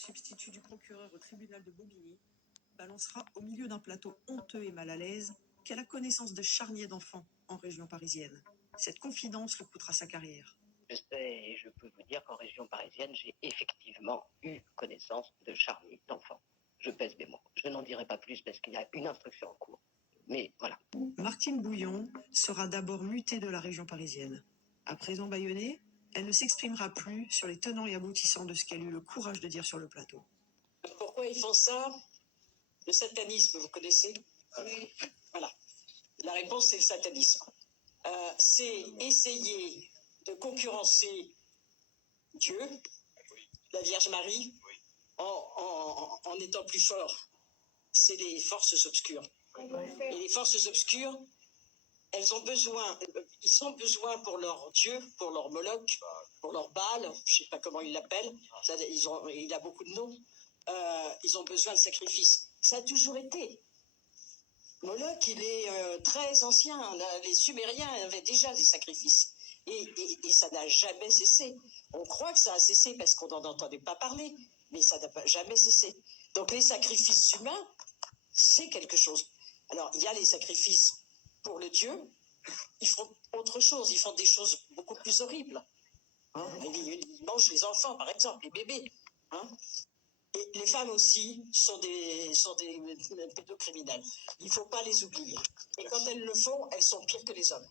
substitut du procureur au tribunal de Bobigny, balancera au milieu d'un plateau honteux et mal à l'aise qu'elle a connaissance de charniers d'enfants en région parisienne. Cette confidence lui coûtera sa carrière. Je sais et je peux vous dire qu'en région parisienne, j'ai effectivement eu connaissance de charniers d'enfants. Je pèse mes mots. Je n'en dirai pas plus parce qu'il y a une instruction en cours. Mais voilà. Martine Bouillon sera d'abord mutée de la région parisienne. À présent bâillonnée, elle ne s'exprimera plus sur les tenants et aboutissants de ce qu'elle eut le courage de dire sur le plateau. Pourquoi ils font ça? Le satanisme, vous connaissez? Oui. Voilà. La réponse, c'est le satanisme. C'est essayer de concurrencer Dieu, la Vierge Marie, en étant plus fort. C'est les forces obscures. Et les forces obscures, ils ont besoin pour leur Dieu, pour leur Moloch, pour leur Baal, je ne sais pas comment ils l'appellent, il a beaucoup de noms, ils ont besoin de sacrifices. Ça a toujours été. Moloch, il est très ancien. Les Sumériens avaient déjà des sacrifices. Et ça n'a jamais cessé. On croit que ça a cessé parce qu'on n'en entendait pas parler, mais ça n'a jamais cessé. Donc les sacrifices humains, c'est quelque chose. Alors, il y a les sacrifices pour le Dieu. Ils font autre chose. Ils font des choses beaucoup plus horribles. Hein, ils mangent les enfants, par exemple, les bébés. Hein. Et les femmes aussi sont des pédocriminels. Il ne faut pas les oublier. Et quand elles le font, elles sont pires que les hommes.